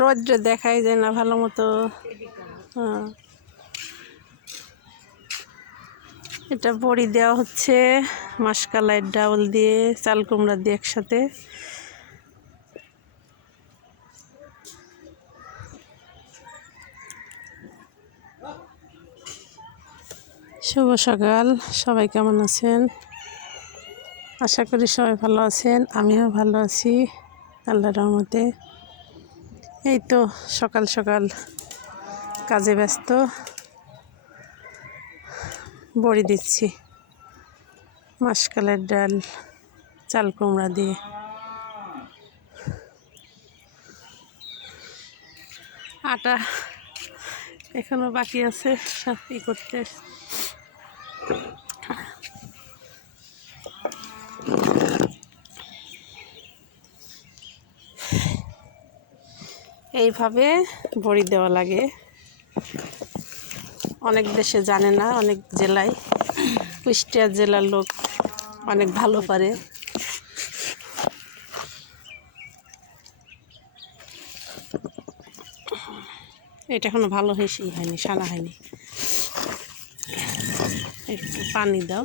রৌদ্রে দেখাই যায় না ভালো মতো। হ্যাঁ, এটা বড়ি দেওয়া হচ্ছে মাসকালাইয়ের ডাউল দিয়ে, চাল কুমড়া দিয়ে একসাথে। শুভ সকাল, সবাই কেমন আছেন? আশা করি সবাই ভালো আছেন, আমিও ভালো আছি আল্লাহর রহমতে। এই তো সকাল সকাল কাজে ব্যস্ত, বড়ি দিচ্ছি মাসকালের ডাল চাল কুমড়া দিয়ে। আটা এখনো বাকি আছে ই করতে। এইভাবে বড়ি দেওয়া লাগে। অনেক দেশে জানে না, অনেক জেলায়। কুষ্টিয়া জেলার লোক অনেক ভালো পারে। এটা এখনো ভালো হয়নি, সানা হয়নি। একটু পানি দাও।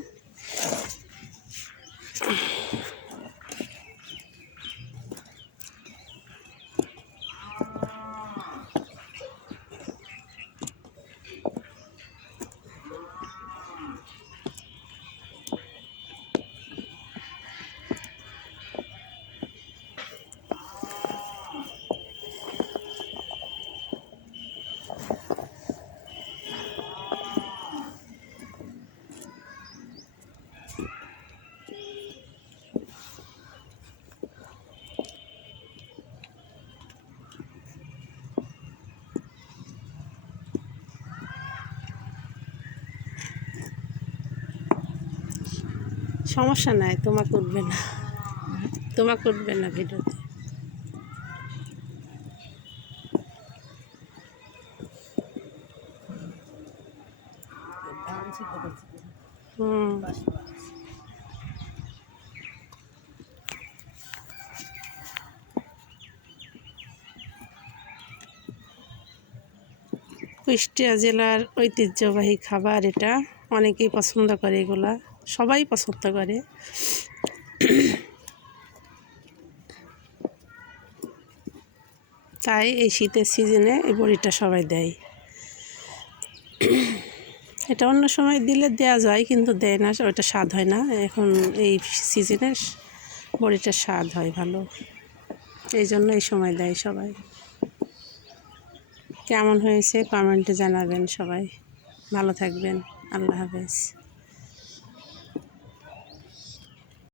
সমস্যা নাই, তোমাকে উঠবে না ভিডিওতে। কুষ্টিয়া জেলার ঐতিহ্যবাহী খাবার এটা, অনেকেই পছন্দ করে, এগুলা সবাই পছন্দ করে। তাই এই শীতের সিজনে এই বড়িটা সবাই দেয়। এটা অন্য সময় দিলে দেওয়া যায়, কিন্তু দেয় না, ওইটা স্বাদ হয় না। এখন এই সিজনে বড়িটার স্বাদ হয় ভালো, এই জন্য এই সময় দেয় সবাই। কেমন হয়েছে কমেন্টে জানাবেন সবাই। ভালো থাকবেন, আল্লাহ হাফেজ।